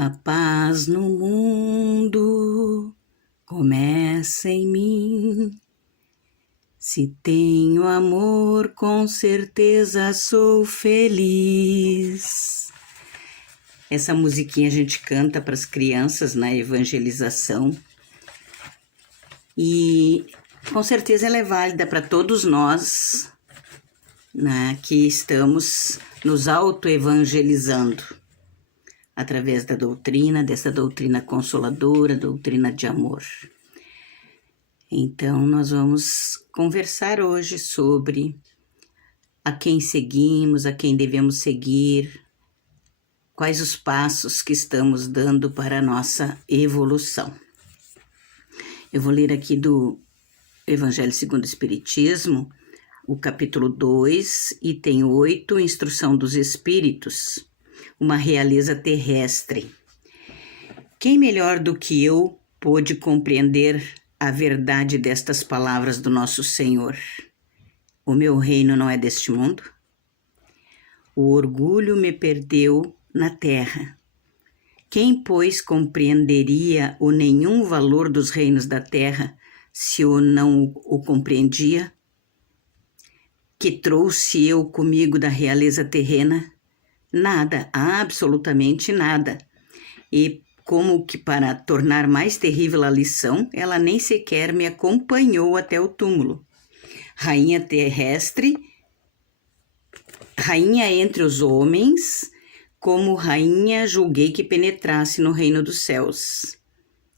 A paz no mundo começa em mim. Se tenho amor, com certeza sou feliz. Essa musiquinha a gente canta para as crianças na evangelização. E com certeza ela é válida para todos nós, né, que estamos nos autoevangelizando através da doutrina, dessa doutrina consoladora, doutrina de amor. Então, nós vamos conversar hoje sobre a quem seguimos, a quem devemos seguir, quais os passos que estamos dando para a nossa evolução. Eu vou ler aqui do Evangelho segundo o Espiritismo, o capítulo 2, item 8, Instrução dos Espíritos, uma realeza terrestre. Quem melhor do que eu pôde compreender a verdade destas palavras do nosso Senhor? O meu reino não é deste mundo? O orgulho me perdeu na terra. Quem, pois, compreenderia o nenhum valor dos reinos da terra se eu não o compreendia? Que trouxe eu comigo da realeza terrena? Nada, absolutamente nada. E como que para tornar mais terrível a lição, ela nem sequer me acompanhou até o túmulo. Rainha terrestre, rainha entre os homens, como rainha julguei que penetrasse no reino dos céus.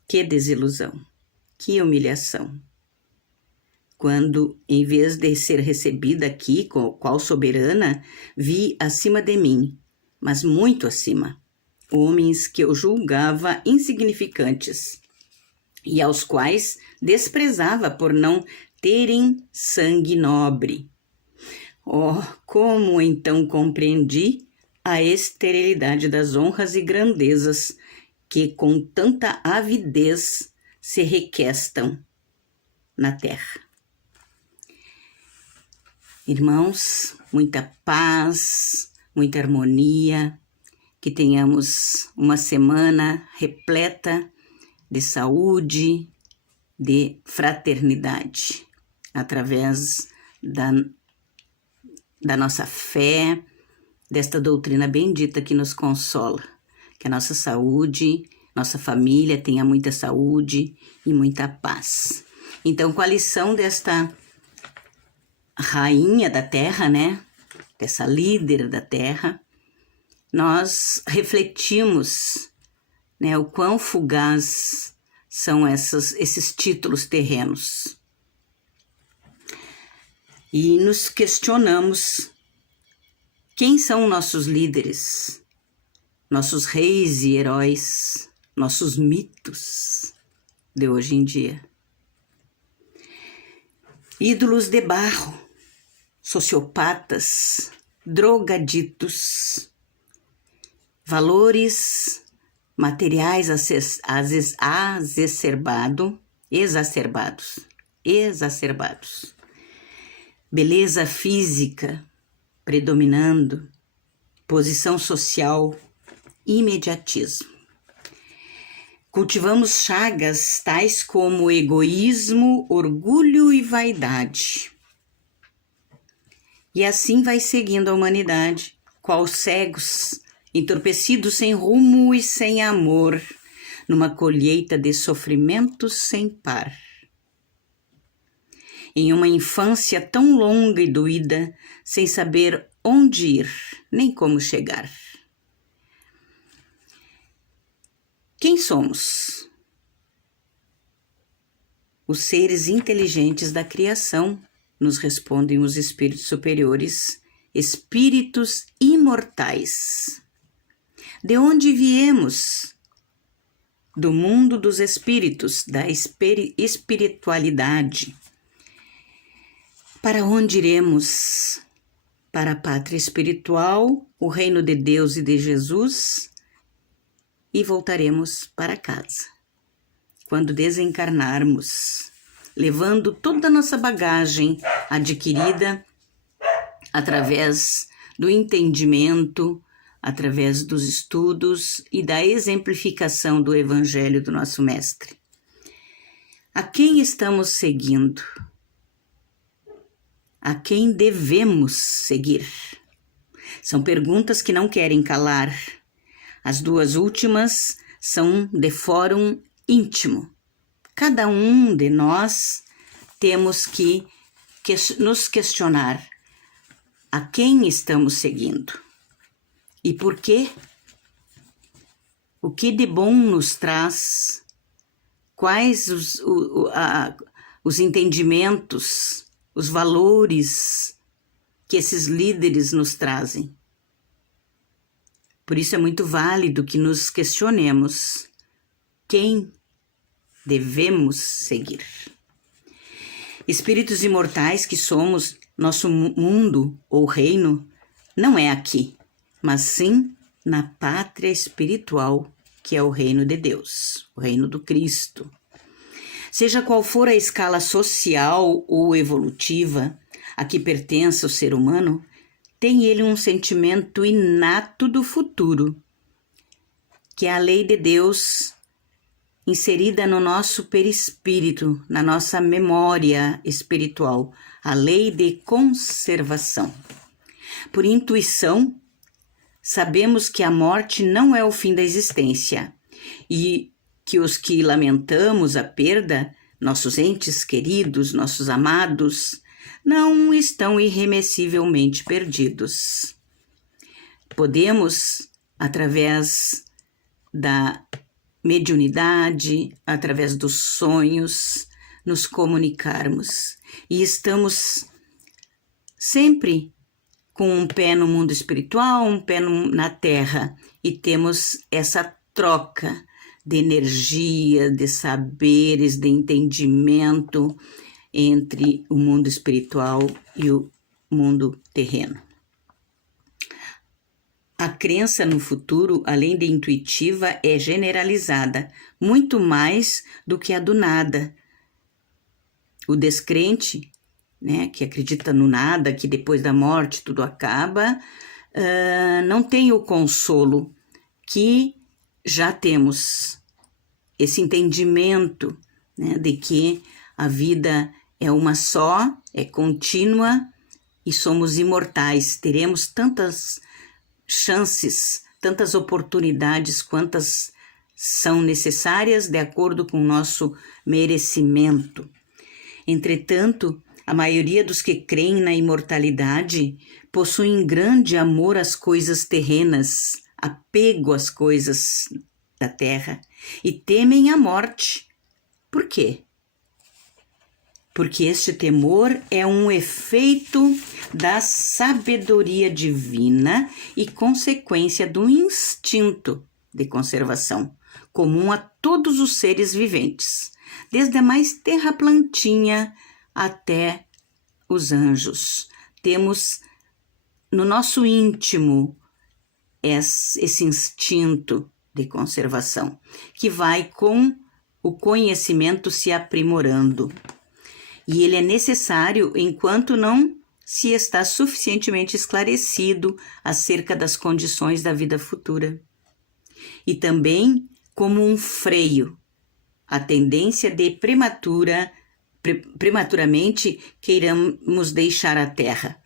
Que desilusão, que humilhação. Quando, em vez de ser recebida aqui, qual soberana, vi acima de mim, mas muito acima, homens que eu julgava insignificantes e aos quais desprezava por não terem sangue nobre. Oh, como então compreendi a esterilidade das honras e grandezas que com tanta avidez se requestam na terra. Irmãos, muita paz, muita harmonia, que tenhamos uma semana repleta de saúde, de fraternidade, através da nossa fé, desta doutrina bendita que nos consola, que a nossa saúde, nossa família tenha muita saúde e muita paz. Então, com a lição desta rainha da terra, né, dessa líder da terra, nós refletimos, né, o quão fugaz são esses títulos terrenos. E nos questionamos quem são nossos líderes, nossos reis e heróis, nossos mitos de hoje em dia. Ídolos de barro, sociopatas, drogaditos, valores materiais exacerbados, beleza física predominando, posição social, imediatismo. Cultivamos chagas tais como egoísmo, orgulho e vaidade. E assim vai seguindo a humanidade, qual cegos, entorpecidos sem rumo e sem amor, numa colheita de sofrimentos sem par. Em uma infância tão longa e doída, sem saber onde ir, nem como chegar. Quem somos? Os seres inteligentes da criação, nos respondem os espíritos superiores, espíritos imortais. De onde viemos? Do mundo dos espíritos, da espiritualidade. Para onde iremos? Para a pátria espiritual, o reino de Deus e de Jesus, e voltaremos para casa. Quando desencarnarmos, levando toda a nossa bagagem adquirida através do entendimento, através dos estudos e da exemplificação do Evangelho do nosso Mestre. A quem estamos seguindo? A quem devemos seguir? São perguntas que não querem calar. As duas últimas são de fórum íntimo. Cada um de nós temos que nos questionar a quem estamos seguindo e por quê, o que de bom nos traz, quais os entendimentos, os valores que esses líderes nos trazem. Por isso é muito válido que nos questionemos quem devemos seguir. Espíritos imortais que somos, nosso mundo ou reino não é aqui, mas sim na pátria espiritual, que é o reino de Deus, o reino do Cristo. Seja qual for a escala social ou evolutiva a que pertence o ser humano, tem ele um sentimento inato do futuro, que é a lei de Deus inserida no nosso perispírito, na nossa memória espiritual, a lei de conservação. Por intuição, sabemos que a morte não é o fim da existência e que os que lamentamos a perda, nossos entes queridos, nossos amados, não estão irremessivelmente perdidos. Podemos, através da mediunidade, através dos sonhos, nos comunicarmos. E estamos sempre com um pé no mundo espiritual, um pé na terra, e temos essa troca de energia, de saberes, de entendimento entre o mundo espiritual e o mundo terreno. A crença no futuro, além de intuitiva, é generalizada, muito mais do que a do nada. O descrente, que acredita no nada, que depois da morte tudo acaba, não tem o consolo que já temos. Esse entendimento, de que a vida é uma só, é contínua e somos imortais. Teremos tantas chances, tantas oportunidades quantas são necessárias de acordo com o nosso merecimento. Entretanto, a maioria dos que creem na imortalidade possuem grande amor às coisas terrenas, apego às coisas da terra e temem a morte. Por quê? Porque este temor é um efeito da sabedoria divina e consequência do instinto de conservação, comum a todos os seres viventes, desde a mais terraplantinha até os anjos. Temos no nosso íntimo esse instinto de conservação, que vai com o conhecimento se aprimorando. E ele é necessário enquanto não se está suficientemente esclarecido acerca das condições da vida futura. E também como um freio, a tendência de prematuramente queiramos deixar a terra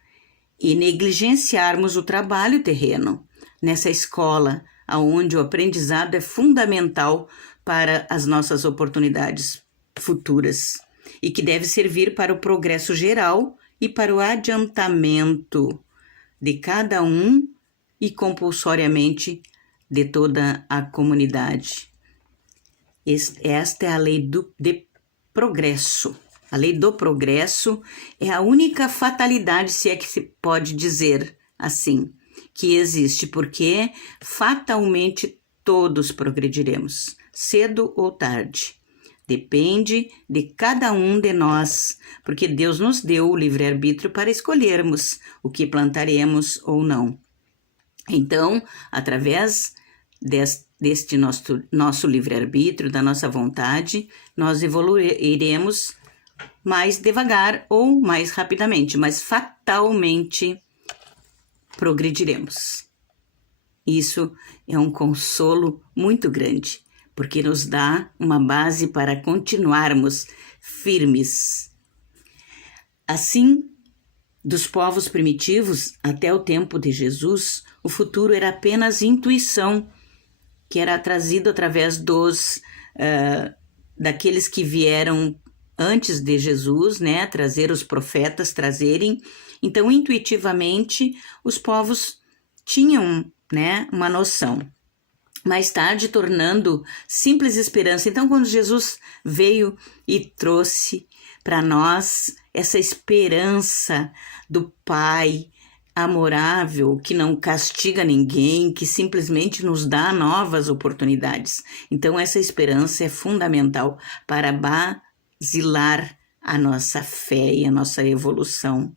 e negligenciarmos o trabalho terreno nessa escola, onde o aprendizado é fundamental para as nossas oportunidades futuras e que deve servir para o progresso geral e para o adiantamento de cada um e compulsoriamente de toda a comunidade. Esta é a lei de progresso. A lei do progresso é a única fatalidade, se é que se pode dizer assim, que existe, porque fatalmente todos progrediremos, cedo ou tarde. Depende de cada um de nós, porque Deus nos deu o livre-arbítrio para escolhermos o que plantaremos ou não. Então, através deste nosso livre-arbítrio, da nossa vontade, nós evoluiremos mais devagar ou mais rapidamente, mas fatalmente progrediremos. Isso é um consolo muito grande, porque nos dá uma base para continuarmos firmes. Assim, dos povos primitivos até o tempo de Jesus, o futuro era apenas intuição, que era trazido através daqueles que vieram antes de Jesus, né, trazer os profetas, trazerem. Então, intuitivamente, os povos tinham, né, uma noção. Mais tarde, tornando simples esperança. Então, quando Jesus veio e trouxe para nós essa esperança do Pai amorável, que não castiga ninguém, que simplesmente nos dá novas oportunidades. Então, essa esperança é fundamental para basilar a nossa fé e a nossa evolução.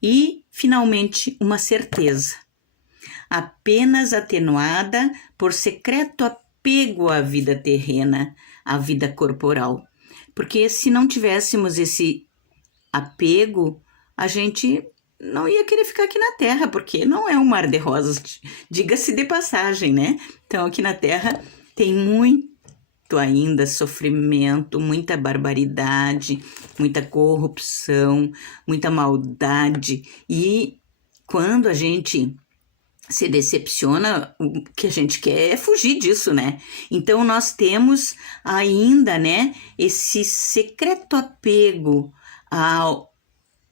E, finalmente, uma certeza, apenas atenuada por secreto apego à vida terrena, à vida corporal. Porque se não tivéssemos esse apego, a gente não ia querer ficar aqui na Terra, porque não é um mar de rosas, diga-se de passagem, né? Então, aqui na Terra tem muito ainda sofrimento, muita barbaridade, muita corrupção, muita maldade. E quando a gente se decepciona, o que a gente quer é fugir disso, né? Então, nós temos ainda, né, esse secreto apego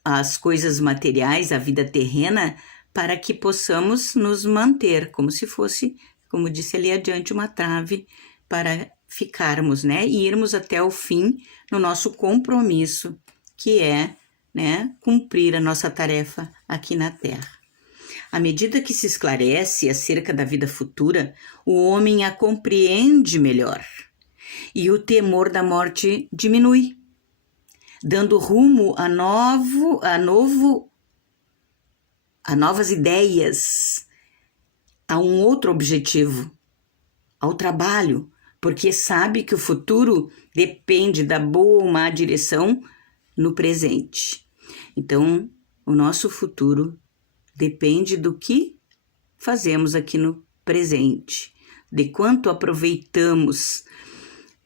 às coisas materiais, à vida terrena, para que possamos nos manter, como se fosse, como disse ali adiante, uma trave para ficarmos, né, e irmos até o fim no nosso compromisso, que é, né, cumprir a nossa tarefa aqui na Terra. À medida que se esclarece acerca da vida futura, o homem a compreende melhor e o temor da morte diminui, dando rumo a novas ideias, a um outro objetivo, ao trabalho, porque sabe que o futuro depende da boa ou má direção no presente. Então, o nosso futuro depende do que fazemos aqui no presente, de quanto aproveitamos.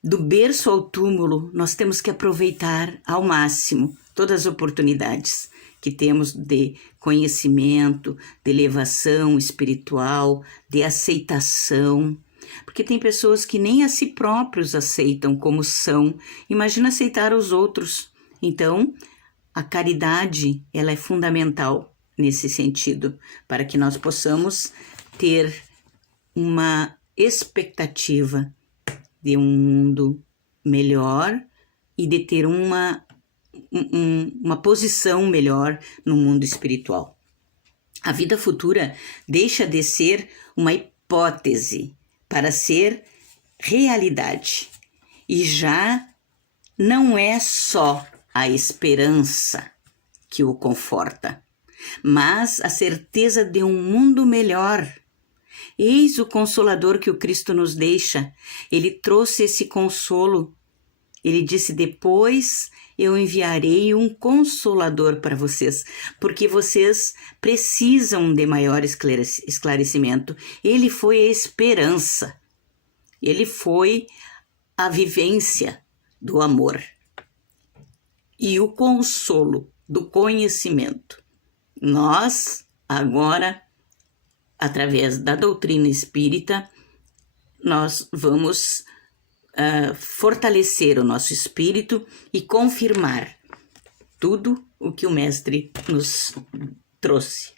Do berço ao túmulo, nós temos que aproveitar ao máximo todas as oportunidades que temos de conhecimento, de elevação espiritual, de aceitação. Porque tem pessoas que nem a si próprios aceitam como são. Imagina aceitar os outros. Então, a caridade, ela é fundamental nesse sentido, para que nós possamos ter uma expectativa de um mundo melhor e de ter uma posição melhor no mundo espiritual. A vida futura deixa de ser uma hipótese para ser realidade. E já não é só a esperança que o conforta, mas a certeza de um mundo melhor. Eis o consolador que o Cristo nos deixa. Ele trouxe esse consolo. Ele disse: depois eu enviarei um consolador para vocês, porque vocês precisam de maior esclarecimento. Ele foi a esperança. Ele foi a vivência do amor e o consolo do conhecimento. Nós, agora, através da doutrina espírita, nós vamos fortalecer o nosso espírito e confirmar tudo o que o Mestre nos trouxe.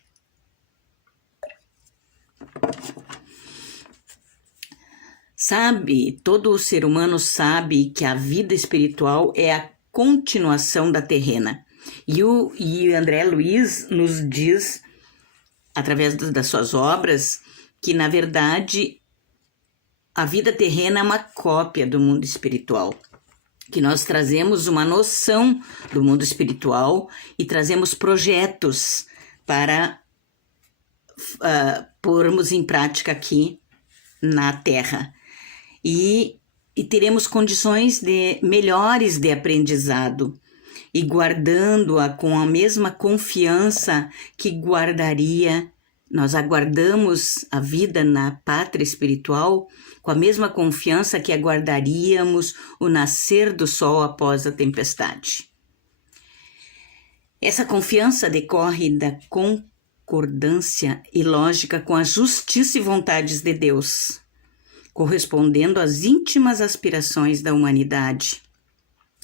Todo ser humano sabe que a vida espiritual é a continuação da terrena. E André Luiz nos diz, através das suas obras, que, na verdade, a vida terrena é uma cópia do mundo espiritual, que nós trazemos uma noção do mundo espiritual e trazemos projetos para pormos em prática aqui na Terra. E teremos condições melhores de aprendizado, e guardando-a com a mesma confiança que guardaria Nós aguardamos a vida na pátria espiritual com a mesma confiança que aguardaríamos o nascer do sol após a tempestade. Essa confiança decorre da concordância e lógica com a justiça e vontades de Deus, correspondendo às íntimas aspirações da humanidade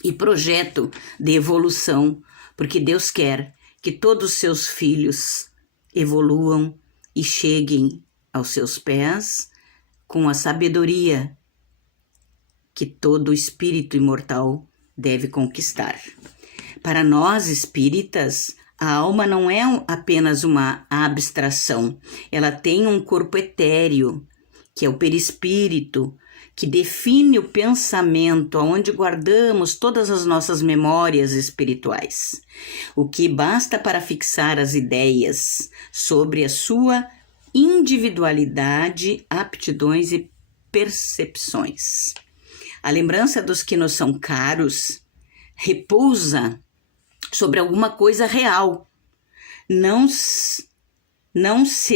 e projeto de evolução, porque Deus quer que todos os seus filhos evoluam e cheguem aos seus pés com a sabedoria que todo espírito imortal deve conquistar. Para nós espíritas, a alma não é apenas uma abstração, ela tem um corpo etéreo, que é o perispírito, que define o pensamento, onde guardamos todas as nossas memórias espirituais, o que basta para fixar as ideias sobre a sua individualidade, aptidões e percepções. A lembrança dos que nos são caros repousa sobre alguma coisa real, não se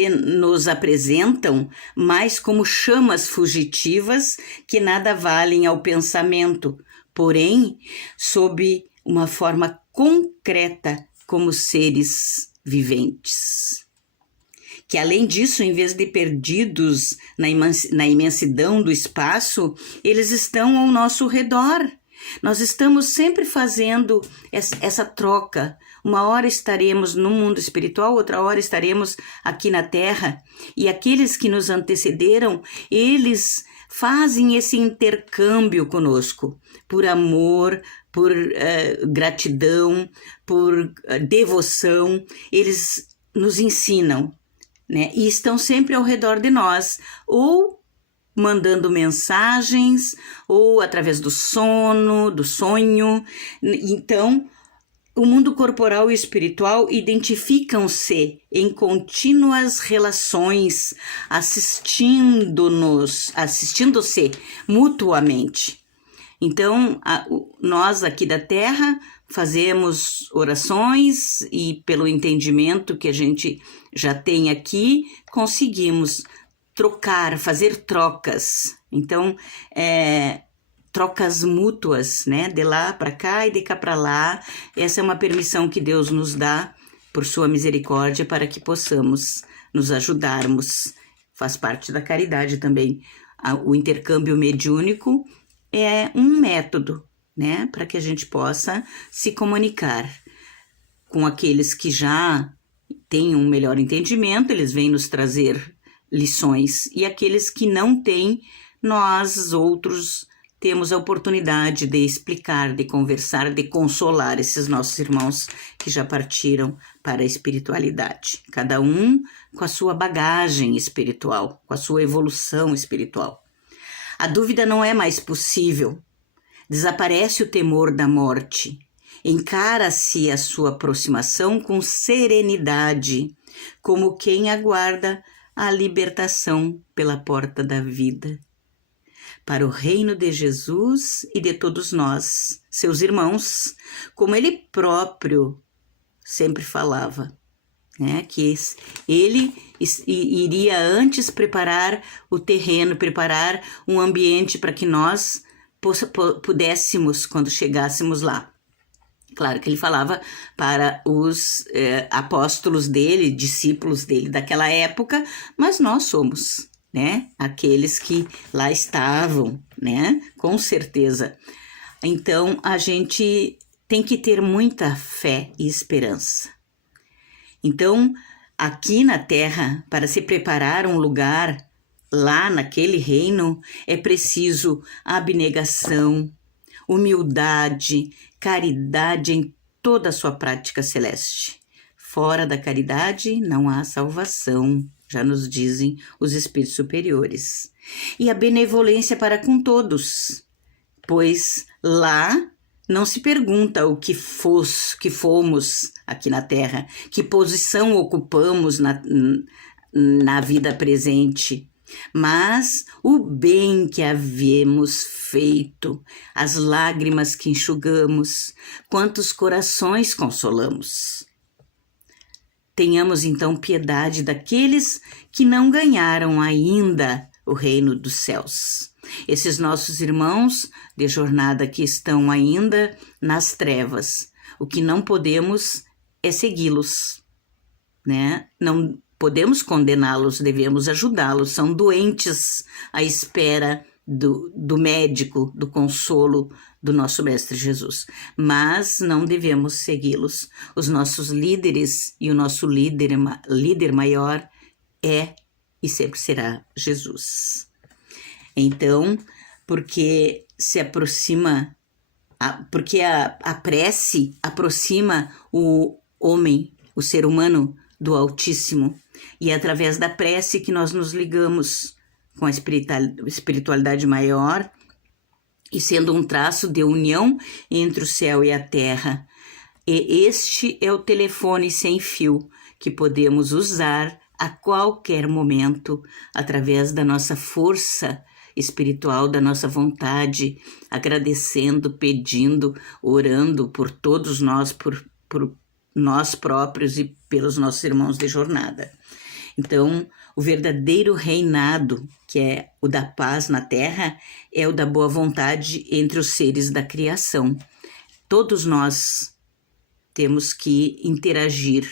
nos apresentam mais como chamas fugitivas que nada valem ao pensamento, porém, sob uma forma concreta como seres viventes. Que além disso, em vez de perdidos na imensidão do espaço, eles estão ao nosso redor. Nós estamos sempre fazendo essa troca. Uma hora estaremos no mundo espiritual, outra hora estaremos aqui na Terra. E aqueles que nos antecederam, eles fazem esse intercâmbio conosco, por amor, por gratidão, por devoção. Eles nos ensinam, né? E estão sempre ao redor de nós, ou mandando mensagens, ou através do sono, do sonho. Então, o mundo corporal e espiritual identificam-se em contínuas relações, assistindo-se mutuamente. Então, nós aqui da Terra fazemos orações e, pelo entendimento que a gente já tem aqui, conseguimos trocar, fazer trocas. Então, trocas mútuas, né? De lá para cá e de cá para lá. Essa é uma permissão que Deus nos dá, por sua misericórdia, para que possamos nos ajudarmos. Faz parte da caridade também. O intercâmbio mediúnico é um método, né? Para que a gente possa se comunicar com aqueles que já têm um melhor entendimento, eles vêm nos trazer lições, e aqueles que não têm, nós outros temos a oportunidade de explicar, de conversar, de consolar esses nossos irmãos que já partiram para a espiritualidade, cada um com a sua bagagem espiritual, com a sua evolução espiritual. A dúvida não é mais possível, desaparece o temor da morte, encara-se a sua aproximação com serenidade, como quem aguarda a libertação pela porta da vida. Para o reino de Jesus e de todos nós, seus irmãos, como ele próprio sempre falava, né? Que ele iria antes preparar o terreno, preparar um ambiente para que nós pudéssemos, quando chegássemos lá. Claro que ele falava para os apóstolos dele, discípulos dele daquela época, mas nós somos, né, aqueles que lá estavam, né, com certeza. Então, a gente tem que ter muita fé e esperança. Então, aqui na Terra, para se preparar um lugar lá naquele reino, é preciso abnegação, humildade, caridade em toda a sua prática celeste. Fora da caridade não há salvação, já nos dizem os espíritos superiores. E a benevolência para com todos, pois lá não se pergunta o que fomos aqui na Terra, que posição ocupamos na vida presente, mas o bem que havíamos feito, as lágrimas que enxugamos, quantos corações consolamos. tenhamos então piedade daqueles que não ganharam ainda o reino dos céus. Esses nossos irmãos de jornada que estão ainda nas trevas. O que não podemos é segui-los, né? Não podemos condená-los, devemos ajudá-los. São doentes à espera do médico, do consolo do nosso Mestre Jesus. Mas não devemos segui-los. Os nossos líderes e o nosso líder maior é e sempre será Jesus. Então, porque se aproxima, porque a prece aproxima o homem, o ser humano, do Altíssimo. E é através da prece que nós nos ligamos com a espiritualidade maior e sendo um traço de união entre o céu e a terra. E este é o telefone sem fio que podemos usar a qualquer momento através da nossa força espiritual, da nossa vontade, agradecendo, pedindo, orando por todos nós, por nós próprios e pelos nossos irmãos de jornada. Então, o verdadeiro reinado, que é o da paz na terra, é o da boa vontade entre os seres da criação. Todos nós temos que interagir,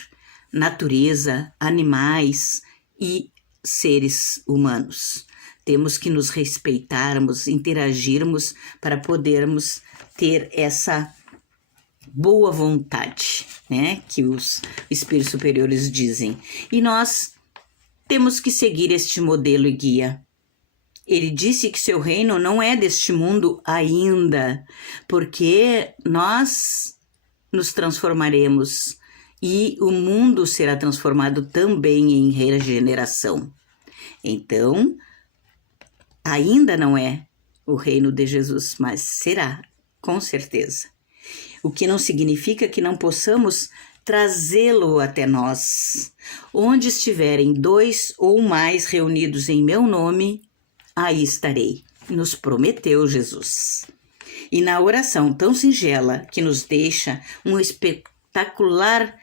natureza, animais e seres humanos. Temos que nos respeitarmos, interagirmos para podermos ter essa boa vontade, né, que os espíritos superiores dizem. E nós temos que seguir este modelo e guia. Ele disse que seu reino não é deste mundo ainda, porque nós nos transformaremos e o mundo será transformado também em regeneração. Então, ainda não é o reino de Jesus, mas será, com certeza. O que não significa que não possamos trazê-lo até nós. Onde estiverem 2 ou mais reunidos em meu nome, aí estarei, nos prometeu Jesus. E na oração tão singela que nos deixa um espetacular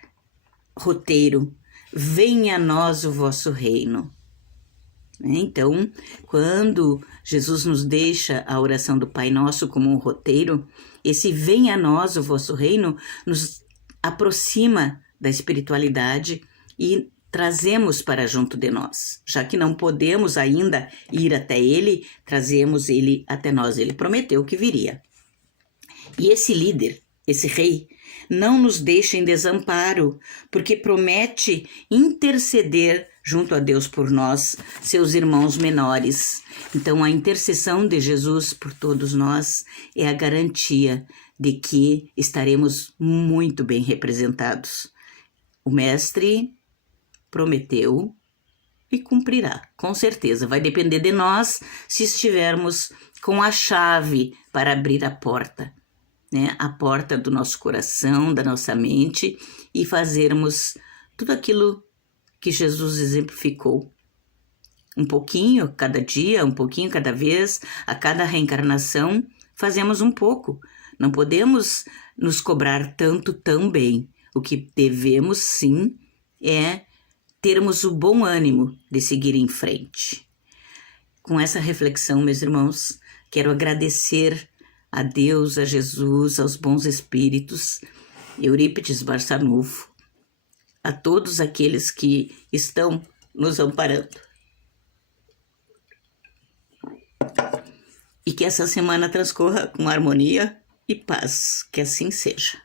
roteiro, venha a nós o vosso reino. Então, quando Jesus nos deixa a oração do Pai Nosso como um roteiro, esse venha a nós o vosso reino nos aproxima da espiritualidade e trazemos para junto de nós. Já que não podemos ainda ir até ele, trazemos ele até nós. Ele prometeu que viria. E esse líder, esse rei, não nos deixa em desamparo, porque promete interceder junto a Deus por nós, seus irmãos menores. Então, a intercessão de Jesus por todos nós é a garantia de que estaremos muito bem representados. O Mestre prometeu e cumprirá, com certeza. Vai depender de nós se estivermos com a chave para abrir a porta, né? A porta do nosso coração, da nossa mente, e fazermos tudo aquilo que Jesus exemplificou. Um pouquinho cada dia, um pouquinho cada vez, a cada reencarnação, fazemos um pouco. Não podemos nos cobrar tanto também. O que devemos, sim, é termos o bom ânimo de seguir em frente. Com essa reflexão, meus irmãos, quero agradecer a Deus, a Jesus, aos bons espíritos, Eurípides Barçanufo, a todos aqueles que estão nos amparando. E que essa semana transcorra com harmonia e paz, que assim seja.